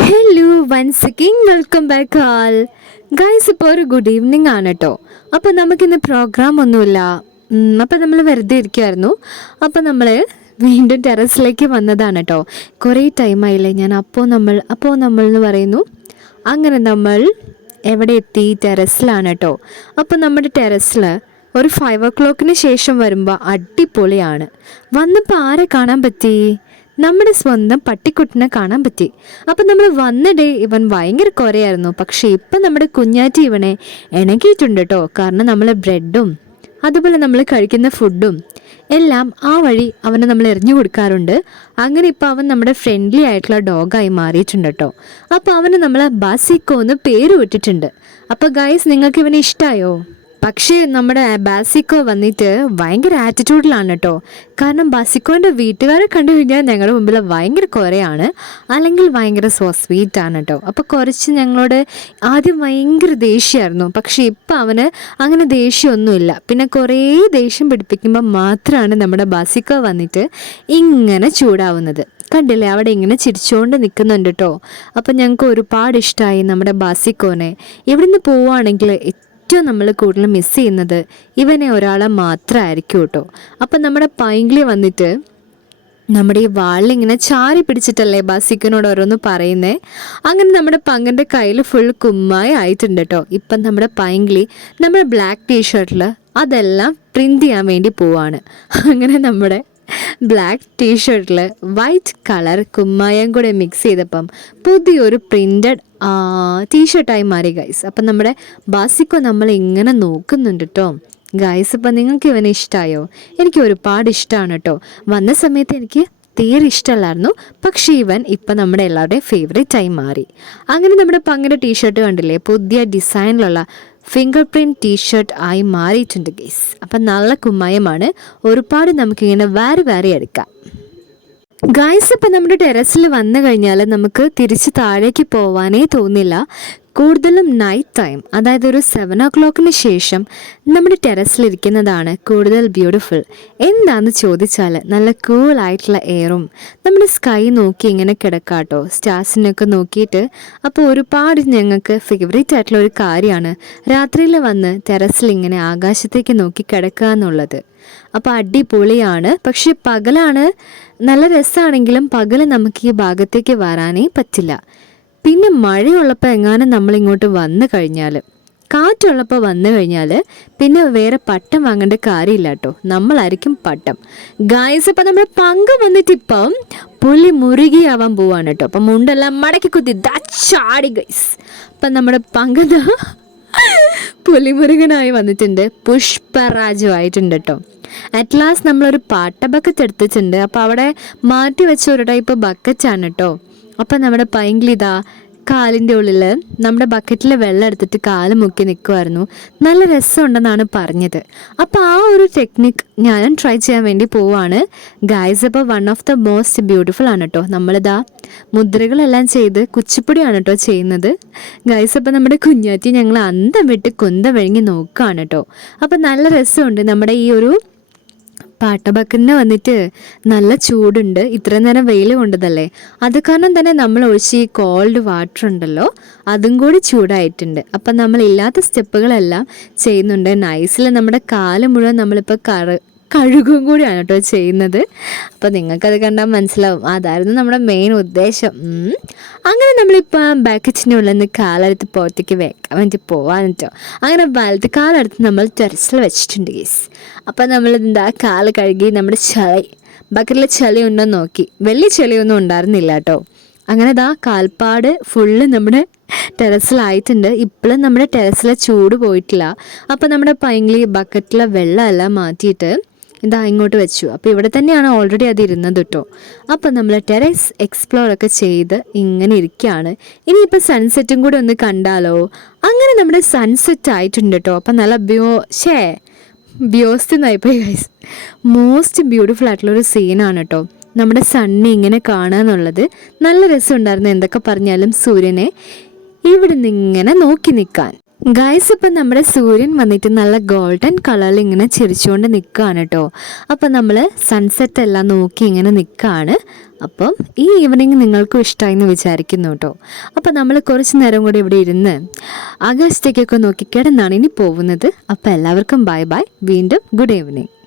Hello once again welcome back all guys. ഇപ്പോൾ ഒരു good evening ആണ് കേട്ടോ. അപ്പോൾ നമുക്കിന്ന് പ്രോഗ്രാം ഒന്നുമില്ല. അപ്പോൾ നമ്മൾ വെറുതെ ഇരിക്കുമായിരുന്നു. അപ്പോൾ നമ്മൾ വീണ്ടും ടെറസിലേക്ക് വന്നതാണ് കേട്ടോ. കുറേ ടൈമായില്ലേ ഞാൻ അപ്പോൾ നമ്മൾ എന്ന് പറയുന്നു. അങ്ങനെ നമ്മൾ എവിടെ എത്തി? ടെറസിലാണ് കേട്ടോ. അപ്പോൾ നമ്മുടെ ടെറസിൽ ഒരു 5 o'clock ശേഷം വരുമ്പോൾ അടിപൊളിയാണ്. വന്നപ്പോൾ ആരെ കാണാൻ പറ്റി? നമ്മുടെ സ്വന്തം പട്ടിക്കുട്ടിനെ കാണാൻ പറ്റി. അപ്പം നമ്മൾ വന്ന ഡേ ഇവൻ ഭയങ്കര കുറയായിരുന്നു. പക്ഷേ ഇപ്പം നമ്മുടെ കുഞ്ഞാറ്റി ഇവനെ ഇണങ്ങിയിട്ടുണ്ട് കേട്ടോ. കാരണം നമ്മൾ ബ്രെഡും അതുപോലെ നമ്മൾ കഴിക്കുന്ന ഫുഡും എല്ലാം ആ വഴി അവനെ നമ്മൾ എറിഞ്ഞു കൊടുക്കാറുണ്ട്. അങ്ങനെ ഇപ്പോൾ അവൻ നമ്മുടെ ഫ്രണ്ട്ലി ആയിട്ടുള്ള ഡോഗായി മാറിയിട്ടുണ്ട് കേട്ടോ. അപ്പോൾ അവന് നമ്മൾ ബാസിക്കോ എന്ന് പേര് വിട്ടിട്ടുണ്ട്. അപ്പോൾ ഗൈസ്, നിങ്ങൾക്ക് ഇവനെ ഇഷ്ടമായോ? പക്ഷേ നമ്മുടെ ബാസിക്കോ വന്നിട്ട് ഭയങ്കര ആറ്റിറ്റ്യൂഡിലാണ് കേട്ടോ. കാരണം ബാസിക്കോൻ്റെ വീട്ടുകാരെ കണ്ടു കഴിഞ്ഞാൽ ഞങ്ങളുടെ മുമ്പിൽ ഭയങ്കര കുറയാണ്, അല്ലെങ്കിൽ ഭയങ്കര സ്വീറ്റാണ് കേട്ടോ. അപ്പോൾ കുറച്ച് ഞങ്ങളോട് ആദ്യം ഭയങ്കര ദേഷ്യമായിരുന്നു. പക്ഷേ ഇപ്പം അവന് അങ്ങനെ ദേഷ്യമൊന്നുമില്ല. പിന്നെ കുറേ ദേഷ്യം പിടിപ്പിക്കുമ്പോൾ മാത്രമാണ് നമ്മുടെ ബാസിക്കോ വന്നിട്ട് ഇങ്ങനെ ചൂടാവുന്നത്. കണ്ടില്ലേ, അവിടെ ഇങ്ങനെ ചിരിച്ചുകൊണ്ട് നിൽക്കുന്നുണ്ട് കേട്ടോ. അപ്പം ഞങ്ങൾക്ക് ഒരുപാട് ഇഷ്ടമായി നമ്മുടെ ബാസിക്കോനെ. ഇവിടുന്ന് പോവുകയാണെങ്കിൽ ഏറ്റവും നമ്മൾ കൂടുതൽ മിസ് ചെയ്യുന്നത് ഇവനെ ഒരാളെ മാത്രമായിരിക്കും കേട്ടോ. അപ്പം നമ്മുടെ പൈങ്കിളി വന്നിട്ട് നമ്മുടെ ഈ വാളിലിങ്ങനെ ചാരി പിടിച്ചിട്ടല്ലേ ബാസിക്കനോട് ഓരോന്ന് പറയുന്നേ. അങ്ങനെ നമ്മുടെ പങ്കൻ്റെ കയ്യിൽ ഫുൾ കുമ്മായി ആയിട്ടുണ്ട് കേട്ടോ. ഇപ്പം നമ്മുടെ പൈങ്കിളി നമ്മുടെ ബ്ലാക്ക് ടീഷർട്ടിൽ അതെല്ലാം പ്രിൻ്റ് ചെയ്യാൻ വേണ്ടി പോവാണ്. അങ്ങനെ നമ്മുടെ ബ്ലാക്ക് ടീഷർട്ടിൽ വൈറ്റ് കളർ കുമ്മായം കൂടെ മിക്സ് ചെയ്തപ്പം പുതിയൊരു പ്രിൻ്റഡ് ടീഷർട്ടായി മാറി ഗൈസ്. അപ്പം നമ്മുടെ ബാസിക്കോ നമ്മൾ ഇങ്ങനെ നോക്കുന്നുണ്ട് കേട്ടോ. ഗൈസ്, ഇപ്പം നിങ്ങൾക്ക് ഇവനെ ഇഷ്ടമായോ? എനിക്ക് ഒരുപാട് ഇഷ്ടമാണ് കേട്ടോ. വന്ന സമയത്ത് എനിക്ക് തീരെ ഇഷ്ടമല്ലായിരുന്നു. പക്ഷേ ഇവൻ ഇപ്പം നമ്മുടെ എല്ലാവരുടെയും ഫേവറേറ്റ് ആയി മാറി. അങ്ങനെ നമ്മുടെ പങ്കിൻ്റെ ടീഷർട്ട് കണ്ടില്ലേ, പുതിയ ഡിസൈനിലുള്ള ഫിംഗർ പ്രിൻറ്റ് ടീഷർട്ട് ആയി മാറിയിട്ടുണ്ട് ഗൈസ്. അപ്പം നല്ല കുമ്മായമാണ്. ഒരുപാട് നമുക്കിങ്ങനെ വേറെ എടുക്കാം ഗൈസ്. ഇപ്പം നമ്മുടെ ടെറസിൽ വന്നു കഴിഞ്ഞാൽ നമുക്ക് തിരിച്ച് താഴേക്ക് പോവാനേ തോന്നില്ല. കൂടുതലും നൈറ്റ് ടൈം, അതായത് ഒരു 7 o'clock ശേഷം നമ്മുടെ ടെറസിലിരിക്കുന്നതാണ് കൂടുതൽ ബ്യൂട്ടിഫുൾ. എന്താണെന്ന് ചോദിച്ചാൽ നല്ല കൂളായിട്ടുള്ള എയറും നമ്മുടെ സ്കൈ നോക്കി ഇങ്ങനെ കിടക്കാട്ടോ, സ്റ്റാർസിനൊക്കെ നോക്കിയിട്ട്. അപ്പോൾ ഒരുപാട് ഞങ്ങൾക്ക് ഫേവറേറ്റ് ആയിട്ടുള്ള ഒരു കാര്യമാണ് രാത്രിയിൽ വന്ന് ടെറസിൽ ഇങ്ങനെ ആകാശത്തേക്ക് നോക്കി കിടക്കുക എന്നുള്ളത്. അപ്പോൾ അടിപൊളിയാണ്. പക്ഷെ പകലാണ് നല്ല രസമാണെങ്കിലും പകൽ നമുക്ക് ഈ ഭാഗത്തേക്ക് വരാനേ പറ്റില്ല. പിന്നെ മഴയുള്ളപ്പോൾ എങ്ങാനും നമ്മളിങ്ങോട്ട് വന്നു കഴിഞ്ഞാൽ, കാറ്റുള്ളപ്പോൾ വന്നു കഴിഞ്ഞാൽ പിന്നെ വേറെ പട്ടം വാങ്ങേണ്ട കാര്യമില്ല കേട്ടോ, നമ്മളായിരിക്കും പട്ടം ഗായ്സ്. അപ്പം നമ്മുടെ പങ്ക് വന്നിട്ട് ഇപ്പം പുലി മുറുകിയാവാൻ പോവാണ് കേട്ടോ. അപ്പം മുണ്ടെല്ലാം മടക്കി കുത്തി ചാടി ഗൈസ്. അപ്പം നമ്മുടെ പങ്ക് പുലിമുരുകനായി വന്നിട്ടുണ്ട്, പുഷ്പരാജുവായിട്ടുണ്ട് കേട്ടോ. അറ്റ് ലാസ്റ്റ് നമ്മളൊരു പാട്ട ബക്കറ്റ് എടുത്തിട്ടുണ്ട്. അപ്പോൾ അവിടെ മാറ്റി വെച്ച ഒരു ടൈപ്പ് ബക്കറ്റാണ് കേട്ടോ. അപ്പം നമ്മുടെ പൈങ്കിളിതാ കാലിൻ്റെ ഉള്ളിൽ നമ്മുടെ ബക്കറ്റിൽ വെള്ളം എടുത്തിട്ട് കാല് മുക്കി നിൽക്കുമായിരുന്നു. നല്ല രസമുണ്ടെന്നാണ് പറഞ്ഞത്. അപ്പോൾ ആ ഒരു ടെക്നിക്ക് ഞാനും ട്രൈ ചെയ്യാൻ വേണ്ടി പോവാണ് ഗായ്സ്. അപ്പോൾ one of the most beautiful ആണ് കേട്ടോ. നമ്മളിതാ മുദ്രകളെല്ലാം ചെയ്ത് കുച്ചിപ്പുടിയാണ് കേട്ടോ ചെയ്യുന്നത് ഗായ്സ്. അപ്പോൾ നമ്മുടെ കുഞ്ഞാറ്റി ഞങ്ങൾ അന്തം വിട്ട് കുന്ത വഴങ്ങി നോക്കുകയാണ് കേട്ടോ. അപ്പോൾ നല്ല രസമുണ്ട്. നമ്മുടെ ഈ ഒരു പാട്ടബക്കറിന് വന്നിട്ട് നല്ല ചൂടുണ്ട്. ഇത്ര നേരം വെയിൽ കൊണ്ടതല്ലേ, അത് കാരണം തന്നെ നമ്മൾ ഒഴിച്ച് ഈ കോൾഡ് വാട്ടർ ഉണ്ടല്ലോ അതും കൂടി ചൂടായിട്ടുണ്ട്. അപ്പം നമ്മളില്ലാത്ത സ്റ്റെപ്പുകളെല്ലാം ചെയ്യുന്നുണ്ട്. നൈസിൽ നമ്മുടെ കാല് മുഴുവൻ നമ്മളിപ്പോൾ കഴുകും കൂടിയാണ് കേട്ടോ ചെയ്യുന്നത്. അപ്പോൾ നിങ്ങൾക്കത് കണ്ടാൽ മനസ്സിലാവും, അതായിരുന്നു നമ്മുടെ മെയിൻ ഉദ്ദേശം. അങ്ങനെ നമ്മളിപ്പോൾ ബക്കറ്റിൻ്റെ ഉള്ളിൽ നിന്ന് കാലെടുത്ത് പുറത്തേക്ക് വെക്കാൻ വേണ്ടി പോവാൻ കേട്ടോ. അങ്ങനെ വലത്ത് കാലെടുത്ത് നമ്മൾ ടെറസിൽ വെച്ചിട്ടുണ്ട് ഗീസ്. അപ്പോൾ നമ്മൾ എന്താ കാല് കഴുകി നമ്മുടെ ബക്കറ്റിലെ ചളി ഉണ്ടോ നോക്കി. വലിയ ചെളിയൊന്നും ഉണ്ടായിരുന്നില്ല കേട്ടോ. അങ്ങനെ ഇതാ കാൽപ്പാട് ഫുള്ള് നമ്മുടെ ടെറസിലായിട്ടുണ്ട്. ഇപ്പോഴും നമ്മുടെ ടെറസിലെ ചൂട് പോയിട്ടില്ല. അപ്പോൾ നമ്മുടെ പൈങ്കിളി ബക്കറ്റിലെ വെള്ളമെല്ലാം മാറ്റിയിട്ട് ഇതാ ഇങ്ങോട്ട് വെച്ചു. അപ്പോൾ ഇവിടെ തന്നെയാണ് ഓൾറെഡി അത് ഇരുന്നത് കേട്ടോ. അപ്പോൾ നമ്മൾ ടെറസ് എക്സ്പ്ലോറൊക്കെ ചെയ്ത് ഇങ്ങനെ ഇരിക്കുകയാണ്. ഇനിയിപ്പോൾ സൺസെറ്റും കൂടെ ഒന്ന് കണ്ടാലോ. അങ്ങനെ നമ്മുടെ സൺസെറ്റ് ആയിട്ടുണ്ട് കേട്ടോ. അപ്പം നല്ല ബ്യോസ്റ്റിന്നായിപ്പോയി ഗൈസ്. മോസ്റ്റ് ബ്യൂട്ടിഫുൾ ആയിട്ടുള്ളൊരു സീനാണ് കേട്ടോ. നമ്മുടെ സണ്ണിനെ ഇങ്ങനെ കാണുക എന്നുള്ളത് നല്ല രസമുണ്ടായിരുന്നു. എന്തൊക്കെ പറഞ്ഞാലും സൂര്യനെ ഇവിടെ നിന്ന് ഇങ്ങനെ നോക്കി നിൽക്കാൻ. ഗൈസ് ഇപ്പം നമ്മുടെ സൂര്യൻ വന്നിട്ട് നല്ല ഗോൾഡൻ കളറിൽ ഇങ്ങനെ ചിരിച്ചുകൊണ്ട് നിൽക്കുകയാണ് കേട്ടോ. അപ്പം നമ്മൾ സൺസെറ്റ് എല്ലാം നോക്കി ഇങ്ങനെ നിൽക്കുകയാണ്. അപ്പം ഈ ഈവനിങ് നിങ്ങൾക്കും ഇഷ്ടമായി എന്ന് വിചാരിക്കുന്നു കേട്ടോ. അപ്പം നമ്മൾ കുറച്ച് നേരം കൂടി ഇവിടെ ഇരുന്ന് ആകാശത്തേക്കൊക്കെ നോക്കി കിടന്നാണ് ഇനി പോകുന്നത്. അപ്പം എല്ലാവർക്കും ബൈ ബൈ, വീണ്ടും ഗുഡ് ഈവനിങ്.